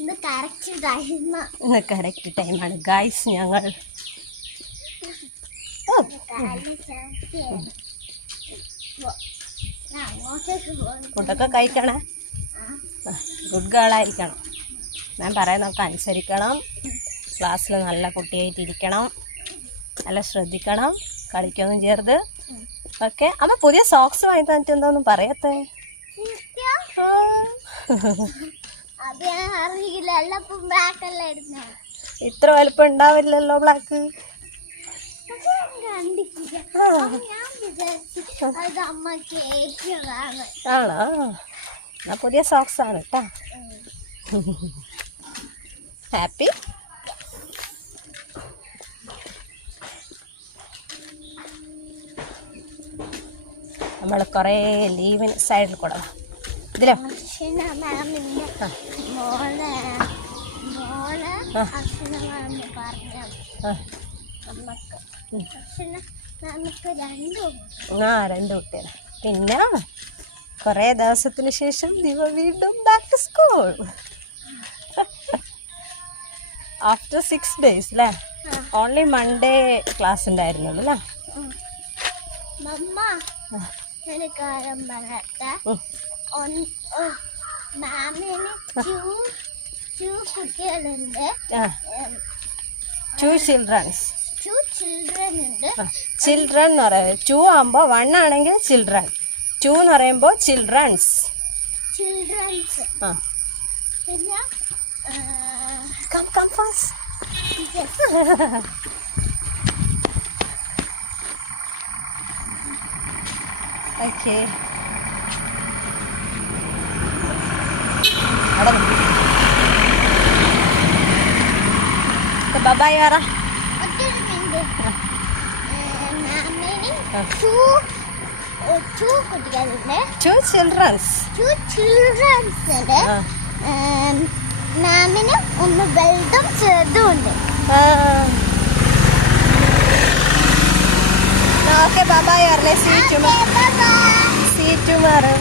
ഇന്ന് കറക്റ്റ് ടൈമാണ് ഗൈസ്. ഞങ്ങൾ ഫുഡൊക്കെ കഴിക്കണേ. ഗുഡ് ഗേളായിരിക്കണം. ഞാൻ പറയുന്നതൊക്കെ അനുസരിക്കണം. ക്ലാസ്സിൽ നല്ല കുട്ടിയായിട്ടിരിക്കണം. നല്ല ശ്രദ്ധിക്കണം. കളിക്കൊന്നും ചേർത്ത്. ഓക്കെ. അമ്മ പുതിയ സോക്സ് വാങ്ങി തന്നിട്ട് എന്താന്നും പറയത്തേ? ഇത്ര വലുപ്പം ഉണ്ടാവില്ലല്ലോ ബ്ലാക്ക്. ആണോ? എന്നാ പുതിയ സോക്സ് ആണ് കേട്ടോ. ഹാപ്പി? നമ്മൾ കുറേ ലീവിന് സൈഡിൽ കൂടെ ഇതിലോ രണ്ട് കുട്ടികൾ. പിന്നെ കുറേ ദിവസത്തിന് ശേഷം ദിവ വീണ്ടും back to school. After 6 days അല്ലേ? ഓൺലി മൺഡേ ക്ലാസ് ഉണ്ടായിരുന്നുള്ളൂ അല്ലേ? കുട്ടികളുണ്ട്. 2 ചിൽഡ്രൻസ് ചിൽഡ്രൻ എന്ന് പറയുന്നത് 2 ആകുമ്പോൾ 1 ആണെങ്കിൽ ചിൽഡ്രൻ, 2 എന്ന് പറയുമ്പോൾ ചിൽഡ്രൻസ്. ആ പിന്നെ കം ഫാസ്റ്റ്. ഓക്കെ. ബൈ പറ. Two childrens ഉണ്ട്. മാമിന് ഒന്ന് വലുതും ചെറുതും ഉണ്ട്. Okay bye. See you tomorrow.